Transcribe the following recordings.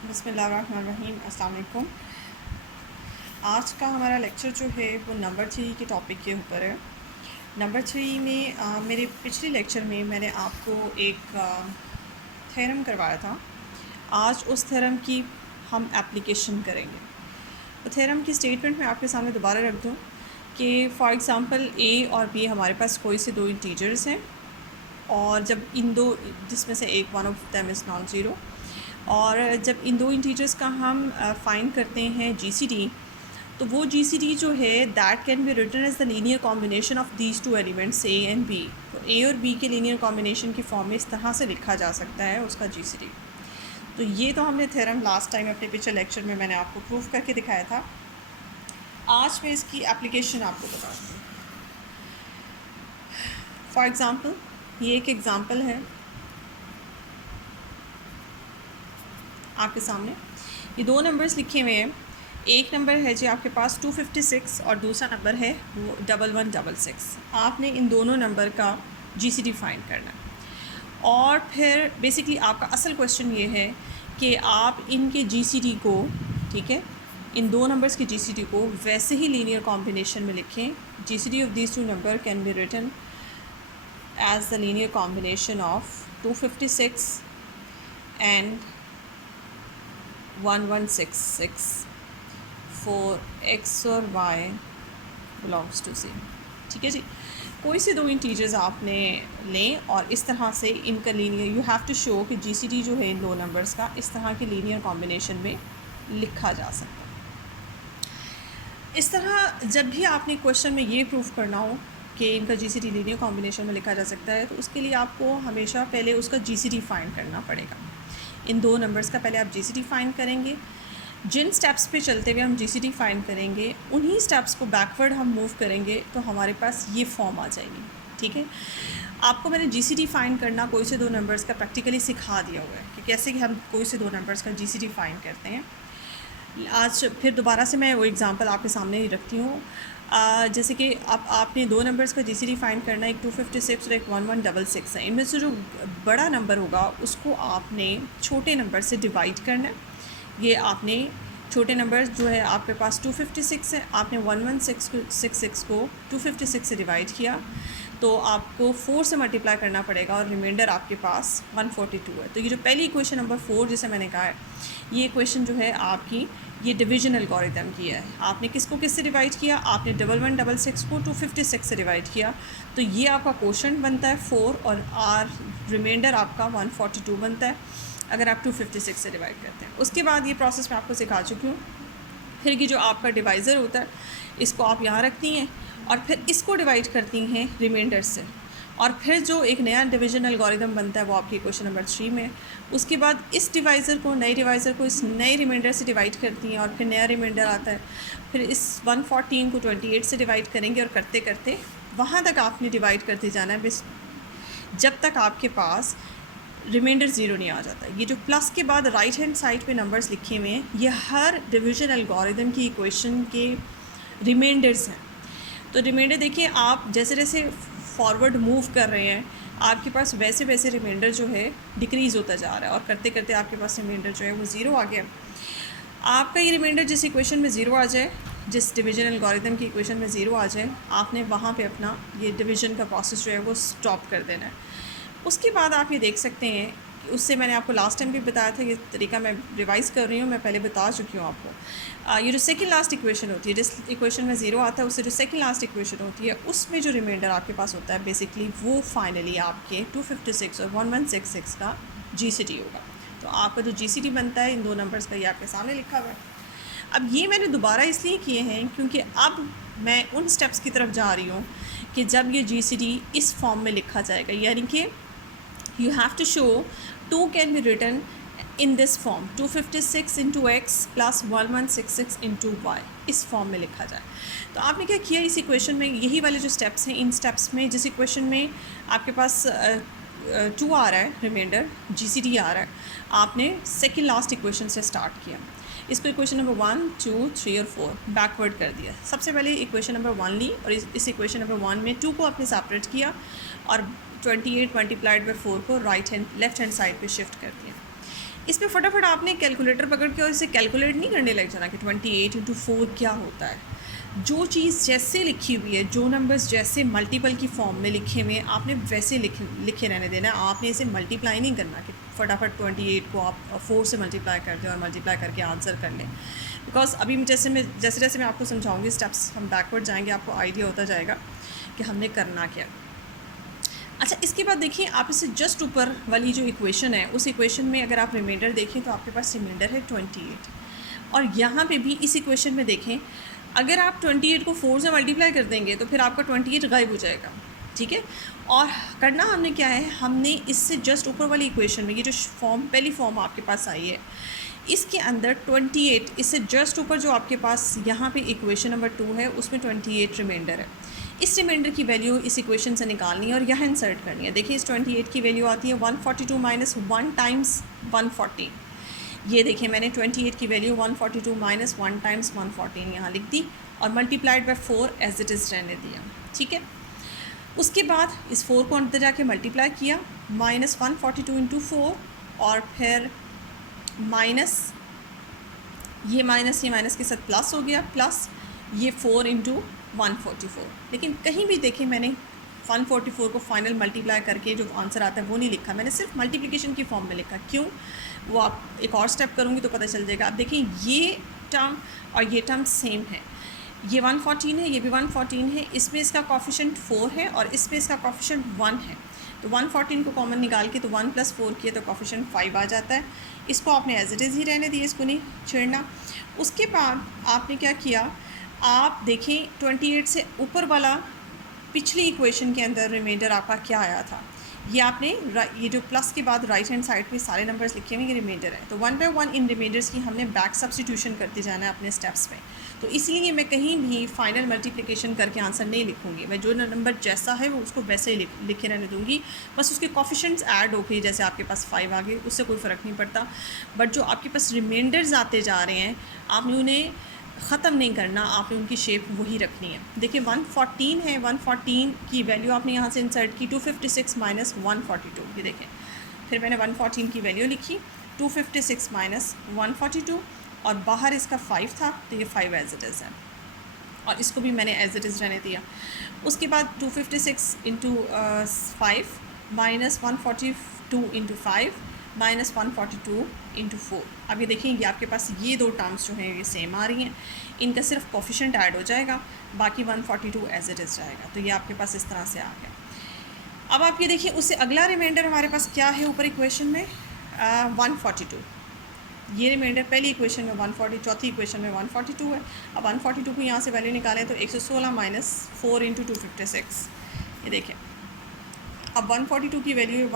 बिस्मिल्लाहिर्रहमानिर्रहीम। अस्सलाम वालेकुम। आज का हमारा लेक्चर जो है वो नंबर 3 के टॉपिक के ऊपर है। नंबर 3 में मेरे पिछले लेक्चर में मैंने आपको एक थ्योरम करवाया था। आज उस थ्योरम की हम एप्लीकेशन करेंगे। तो थ्योरम की स्टेटमेंट मैं आपके सामने दोबारा रख दूँ कि फॉर एग्ज़ाम्पल ए और बी हमारे पास कोई से दो इंटीजर्स हैं, और जब इन दो जिसमें से एक one of them is non zero, और जब इन दो इंटीजर्स का हम फाइंड करते हैं जीसीडी, तो वो जीसीडी जो है that can be written as the linear combination of these two elements A and B. तो ए और बी के लीनियर कॉम्बिनेशन की फॉर्म में इस तरह से लिखा जा सकता है उसका जीसीडी। तो ये तो हमने थ्योरम लास्ट टाइम अपने पिछले लेक्चर में मैंने आपको प्रूव करके दिखाया था। आज मैं इसकी एप्लीकेशन आपको बताती हूँ। फॉर एग्ज़ाम्पल ये एक एग्ज़ाम्पल है आपके सामने। ये दो नंबर्स लिखे हुए हैं। एक नंबर है जी आपके पास 256 और दूसरा नंबर है वो 1166। आपने इन दोनों नंबर का जीसीडी फाइंड करना है। और फिर बेसिकली आपका असल क्वेश्चन ये है कि आप इनके जीसीडी को, ठीक है, इन दो नंबर्स के जीसीडी को वैसे ही लीनियर कॉम्बिनेशन में लिखें। GCD of these two number can be written as the linear combination of 256 and 1166 for x और y belongs to z। ठीक है जी। कोई से दो इंटीजर्स आपने लें और इस तरह से इनका linear, you have to show कि जीसीडी जो है इन दो नंबर्स का इस तरह के लीनियर कॉम्बिनेशन में लिखा जा सकता है। इस तरह जब भी आपने क्वेश्चन में ये प्रूफ करना हो कि इनका जीसीडी लीनियर कॉम्बिनेशन में लिखा जा सकता है, तो उसके लिए आपको हमेशा पहले उसका जीसीडी फाइंड करना पड़ेगा। इन दो नंबर्स का पहले आप जीसीडी फाइंड करेंगे। जिन स्टेप्स पे चलते हुए हम जीसीडी फाइंड करेंगे उन्हीं स्टेप्स को बैकवर्ड हम मूव करेंगे तो हमारे पास ये फॉर्म आ जाएगी। ठीक है, आपको मैंने जीसीडी फाइंड करना कोई से दो नंबर्स का प्रैक्टिकली सिखा दिया हुआ है कि कैसे कि हम कोई से दो नंबर्स का जीसीडी फाइंड करते हैं। आज फिर दोबारा से मैं वो एग्ज़ाम्पल आपके सामने ही रखती हूँ। जैसे कि आपने दो नंबर्स का जीसीडी फाइंड करना, एक 256 और एक 1166 है। इनमें से जो बड़ा नंबर होगा उसको आपने छोटे नंबर से डिवाइड करना है। ये आपने छोटे नंबर जो है आपके पास 256 है, आपने 1166 को 256 से डिवाइड किया तो आपको 4 से मल्टीप्लाई करना पड़ेगा और रिमाइंडर आपके पास 142 है। तो ये जो पहली इक्वेशन नंबर 4 जिसे मैंने कहा है, ये इक्वेशन जो है आपकी ये डिवीजन एल्गोरिथम की है। आपने किसको किससे डिवाइड किया? आपने 1166 को 256 से डिवाइड किया, तो ये आपका क्वोशंट बनता है 4 और आर रिमाइंडर आपका 142 बनता है अगर आप 256 से डिवाइड करते हैं। उसके बाद ये प्रोसेस मैं आपको सिखा चुकी हूँ। फिर कि जो आपका डिवाइज़र होता है इसको आप यहाँ रखती हैं और फिर इसको डिवाइड करती हैं रिमाइंडर से, और फिर जो एक नया डिवीजन एल्गोरिथम बनता है वो आपकी क्वेश्चन नंबर 3 में। उसके बाद इस डिवाइज़र को, नए डिवाइज़र को इस नए रिमाइंडर से डिवाइड करती हैं और फिर नया रिमाइंडर आता है। फिर इस 114 को 28 से डिवाइड करेंगे और करते करते वहाँ तक आपने डिवाइड करते जाना है जब तक आपके पास रिमाइंडर ज़ीरो नहीं आ जाता। ये जो प्लस के बाद राइट हैंड साइड पे नंबर्स लिखे हुए हैं ये हर डिवीजन एल्गोरिथम की इक्वेशन के रिमाइंडर्स हैं। तो रिमाइंडर देखिए, आप जैसे जैसे फॉरवर्ड मूव कर रहे हैं आपके पास वैसे वैसे रिमाइंडर जो है डिक्रीज़ होता जा रहा है और करते करते आपके पास रिमाइंडर जो है वो ज़ीरो आ गया। आपका ये रिमाइंडर जिस इक्वेशन में ज़ीरो आ जाए, जिस डिवीजन एल्गोरिथम की इक्वेशन में ज़ीरो आ जाए, आपने वहाँ पे अपना ये डिवीजन का प्रोसेस जो है वो स्टॉप कर देना है। उसके बाद आप ये देख सकते हैं, उससे मैंने आपको लास्ट टाइम भी बताया था, ये तरीका मैं रिवाइज़ कर रही हूँ, मैं पहले बता चुकी हूँ आपको। ये जो सेकंड लास्ट इक्वेशन होती है, जिस इक्वेशन में ज़ीरो आता है उससे जो सेकंड लास्ट इक्वेशन होती है उसमें जो रिमाइंडर आपके पास होता है बेसिकली वो फाइनली आपके 256 और 1166 का जीसीडी होगा। तो आपका जो जीसीडी बनता है इन दो नंबर्स का ये आपके सामने लिखा हुआ है। अब ये मैंने दोबारा इसलिए किए हैं क्योंकि अब मैं उन स्टेप्स की तरफ जा रही हूँ कि जब ये जीसीडी इस फॉर्म में लिखा जाएगा, यानी कि you have to show 2 can be written in this form, 256 into x plus 1166 into y, इस फॉर्म में लिखा जाए। तो आपने क्या किया इस इक्वेशन में, यही वाले जो स्टेप्स हैं इन स्टेप्स में, जिस इक्वेशन में आपके पास 2 आ रहा है रिमाइंडर, जीसीडी आ रहा है, आपने सेकंड लास्ट इक्वेशन से स्टार्ट किया। इसको इक्वेशन नंबर 1, 2, 3 और 4 बैकवर्ड कर दिया। सबसे पहले इक्वेशन नंबर 1 ली और इस इक्वेशन नंबर 1 में 2 को आपने सेपरेट किया और 28 मल्टीप्लाइड बाई 4 को लेफ़्ट हैंड साइड पे शिफ्ट कर दिया। इसमें फटाफट आपने कैलकुलेटर पकड़ के और इसे कैलकुलेट नहीं करने लग जाना कि 28 इंटू 4 क्या होता है। जो चीज़ जैसे लिखी हुई है, जो नंबर्स जैसे मल्टीपल की फॉर्म में लिखे हुए हैं, आपने वैसे लिखे रहने देना है। आपने इसे मल्टीप्लाई नहीं करना कि फटाफट 28 को आप 4 से मल्टीप्लाई कर दें और मल्टीप्लाई करके आंसर कर लें। बिकॉज अभी जैसे जैसे मैं आपको समझाऊंगी स्टेप्स, हम बैकवर्ड जाएंगे, आपको आइडिया होता जाएगा कि हमने करना क्या। अच्छा, इसके बाद देखिए आप इससे जस्ट ऊपर वाली जो इक्वेशन है, उस इक्वेशन में अगर आप रिमाइंडर देखें तो आपके पास रिमाइंडर है 28। और यहाँ पे भी इस इक्वेशन में देखें, अगर आप 28 को 4 से मल्टीप्लाई कर देंगे तो फिर आपका 28 गायब हो जाएगा, ठीक है। और करना हमने क्या है, हमने इससे जस्ट ऊपर वाली इक्वेशन में, ये जो फॉर्म पहली फॉर्म आपके पास आई है, इसके अंदर 28, इससे जस्ट ऊपर जो आपके पास यहाँ पे इक्वेशन नंबर 2 है, उसमें 28 रिमाइंडर है। इस रिमाइंडर की वैल्यू इस इक्वेशन से निकालनी है और यहाँ इंसर्ट करनी है। देखिए इस 28 की वैल्यू आती है 142 माइनस 1 टाइम्स 140। ये देखिए मैंने 28 की वैल्यू 142 माइनस 1 टाइम्स 114 यहाँ लिख दी और multiplied by 4 as it is रहने दिया, ठीक है। उसके बाद इस 4 को अंदर जाके मल्टीप्लाई किया, माइनस 142 इंटू 4 और फिर माइनस ये माइनस के साथ प्लस हो गया, प्लस ये 4 इंटू 144। लेकिन कहीं भी देखें मैंने 144 को फाइनल मल्टीप्लाई करके जो आंसर आता है वो नहीं लिखा, मैंने सिर्फ मल्टीप्लिकेशन की फॉर्म में लिखा। क्यों, वो आप एक और स्टेप करूँगी तो पता चल जाएगा। आप देखें ये टर्म और ये टर्म सेम है, ये 114 है, ये भी 114 है, इसमें इसका कोफिशिएंट 4 है और इसमें इसका कोफिशिएंट 1 है। तो 114 को कॉमन निकाल के तो 1 + 4 किए तो कोफिशिएंट 5 आ जाता है। इसको आपने एज इट इज़ ही रहने दिए, इसको नहीं छेड़ना। उसके बाद आपने क्या किया, आप देखें 28 से ऊपर वाला पिछली इक्वेशन के अंदर रिमाइंडर आपका क्या आया था, ये आपने ये जो प्लस के बाद राइट हैंड साइड पे सारे नंबर्स लिखे हुए ये रिमाइंडर है। तो 1 बाय 1 इन रिमाइंडर्स की हमने बैक सब्स्टिट्यूशन करते जाना है अपने स्टेप्स में। तो इसलिए मैं कहीं भी फाइनल मल्टीप्लिकेशन करके आंसर नहीं लिखूंगी, मैं जो नंबर जैसा है वो उसको वैसे ही लिखे रहने दूंगी। बस उसके कोफिशिएंट्स ऐड होके, जैसे आपके पास 5 आ गए, उससे कोई फ़र्क नहीं पड़ता। बट जो आपके पास रिमाइंडर्स आते जा रहे हैं, आपने उन्हें ख़त्म नहीं करना, आपने उनकी शेप वही रखनी है। देखिए 114 है, 114 की वैल्यू आपने यहाँ से इंसर्ट की 256 माइनस 142। ये देखें, फिर मैंने 114 की वैल्यू लिखी 256 माइनस 142 और बाहर इसका 5 था तो ये 5 एज इट इज़ है और इसको भी मैंने एज इट इज़ रहने दिया। उसके बाद 256 into 5 minus 142 into 5 minus 142 into 4। अब ये देखिए ये आपके पास ये दो टर्म्स जो हैं ये सेम आ रही हैं, इनका सिर्फ कोफिशिएंट ऐड हो जाएगा, बाकी 142 एज इट इज़ जाएगा। तो ये आपके पास इस तरह से आ गया। अब आप ये देखिए उससे अगला रिमाइंडर हमारे पास क्या है ऊपर इक्वेशन में 142। ये रिमाइंडर पहली इक्वेशन में 140, चौथी इक्वेशन में 142 है। अब 142 को यहाँ से वैल्यू निकालें तो 116 माइनस 4 इंटू 256। ये देखें अब 142 की वैल्यू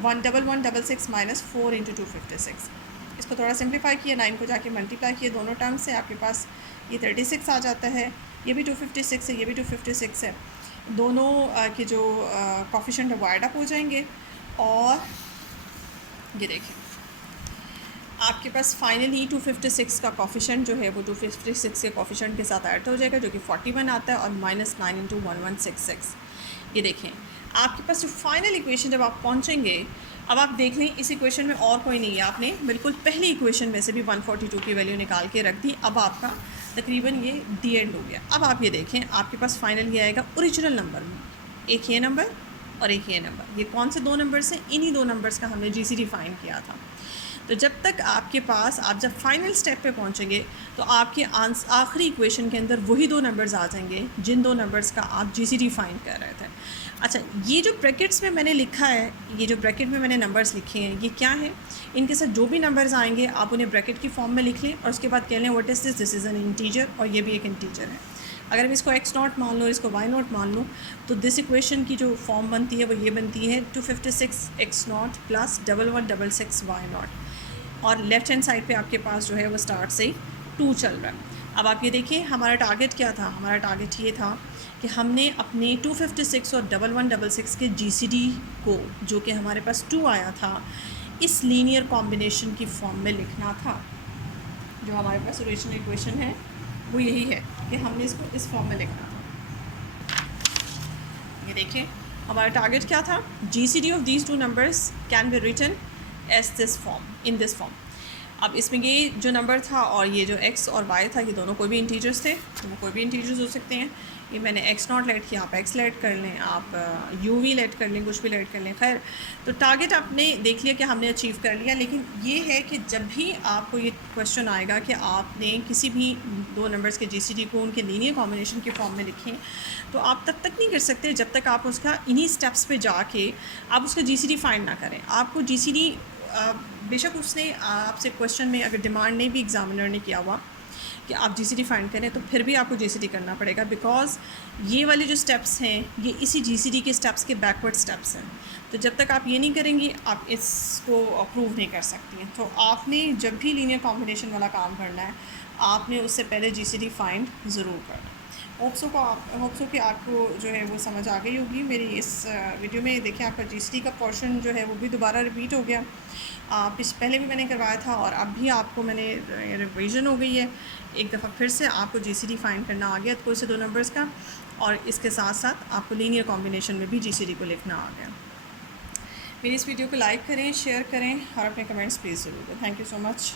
11166 माइनस 4 इंटू 256। इसको थोड़ा सिंप्लीफाई किया, 9 को जाके मल्टीप्लाई किए दोनों टर्म से, आपके पास ये 36 आ जाता है। ये भी 256 है, ये भी 256 है। दोनों के जो कोफिशिएंट है वो ऐड अप हो जाएंगे और ये देखें आपके पास फाइनली 256 का कोफिशिएंट जो है वो 256 के कोफिशिएंट के साथ ऐड हो जाएगा जो कि 41 आता है और माइनस 9 इंटू 1166। ये देखें आपके पास जो फाइनल इक्वेशन जब आप पहुंचेंगे, अब आप देख लें इस इक्वेशन में और कोई नहीं है, आपने बिल्कुल पहली इक्वेशन में से भी 142 की वैल्यू निकाल के रख दी। अब आपका तकरीबन ये डी एंड हो गया। अब आप ये देखें आपके पास फाइनल ये आएगा ओरिजिनल नंबर में, एक ये नंबर और एक ये नंबर। ये कौन से दो नंबर्स हैं, इन्हीं दो नंबर्स का हमने जीसीडी फाइंड किया था। तो जब तक आपके पास, आप जब फाइनल स्टेप पे पहुंचेंगे तो आपके आखिरी इक्वेशन के अंदर वही दो नंबर्स आ जाएंगे जिन दो नंबर्स का आप जीसीडी फाइंड कर रहे थे। अच्छा, ये जो ब्रैकेट्स में मैंने लिखा है, ये जो ब्रैकेट में मैंने नंबर्स लिखे हैं ये क्या है, इनके साथ जो भी नंबर्स आएंगे आप उन्हें ब्रैकेट की फॉर्म में लिख लें और उसके बाद कह लें what is this, this is an integer और ये भी एक इंटीजर है। अगर मैं इसको x0 मान लूँ, इसको y0 मान लूँ, तो दिस इक्वेशन की जो फॉर्म बनती है वो ये बनती है 256 x0 प्लस 1166 y0 और लेफ़्ट हैंड साइड पे आपके पास जो है वो स्टार्ट से ही 2 चल रहा है। अब आप ये देखिए हमारा टारगेट क्या था, हमारा टारगेट ये था कि हमने अपने 256 और 1166 के जीसीडी को, जो कि हमारे पास 2 आया था, इस लीनियर कॉम्बिनेशन की फॉर्म में लिखना था। जो हमारे पास ओरिजिनल इक्वेशन है वो यही है कि हमने इसको इस फॉर्म में लिखना था। ये देखिए हमारा टारगेट क्या था, GCD of these two numbers can be written as this form, in this form. अब इसमें ये जो नंबर था और ये जो x और y था, ये दोनों कोई भी इंटीजर्स थे, तो वो कोई भी इंटीजर्स हो सकते हैं। ये मैंने x नॉट लेट किया, आप x लेट कर लें, आप u भी लेट कर लें, कुछ भी लेट कर लें। खैर, तो टारगेट आपने देख लिया कि हमने अचीव कर लिया। लेकिन ये है कि जब भी आपको ये क्वेश्चन आएगा कि आपने किसी भी दो नंबर्स के जीसीडी को उनके लीनियर कॉम्बिनेशन के फॉर्म में लिखें, तो आप तब तक नहीं कर सकते जब तक आप उसका इन्हीं स्टेप्स पे जाके आप उसका जीसीडी फाइंड ना करें। आपको जीसीडी बेशक उसने आपसे क्वेश्चन में अगर डिमांड नहीं भी एग्जामिनर ने किया हुआ कि आप जीसीडी फाइंड करें, तो फिर भी आपको जीसीडी करना पड़ेगा, बिकॉज ये वाले जो स्टेप्स हैं ये इसी जीसीडी के स्टेप्स के बैकवर्ड स्टेप्स हैं। तो जब तक आप ये नहीं करेंगी आप इसको अप्रूव नहीं कर सकती हैं। तो आपने जब भी लीनियर कॉम्बिनेशन वाला काम करना है, आपने उससे पहले जीसीडी फाइंड ज़रूर करना है। होप्सो कि आपको जो है वो समझ आ गई होगी मेरी इस वीडियो में। देखिए, आपका जीसीडी का पोर्शन जो है वो भी दोबारा रिपीट हो गया। पहले भी मैंने करवाया था और अब भी आपको मैंने रिवीजन हो गई है। एक दफ़ा फिर से आपको जीसीडी फाइंड करना आ गया कोई से दो नंबर्स का, और इसके साथ साथ आपको लीनियर कॉम्बिनेशन में भी जीसीडी को लिखना आ गया। मेरी इस वीडियो को लाइक करें, शेयर करें और अपने कमेंट्स प्लीज़ ज़रूर दें। Thank you so much.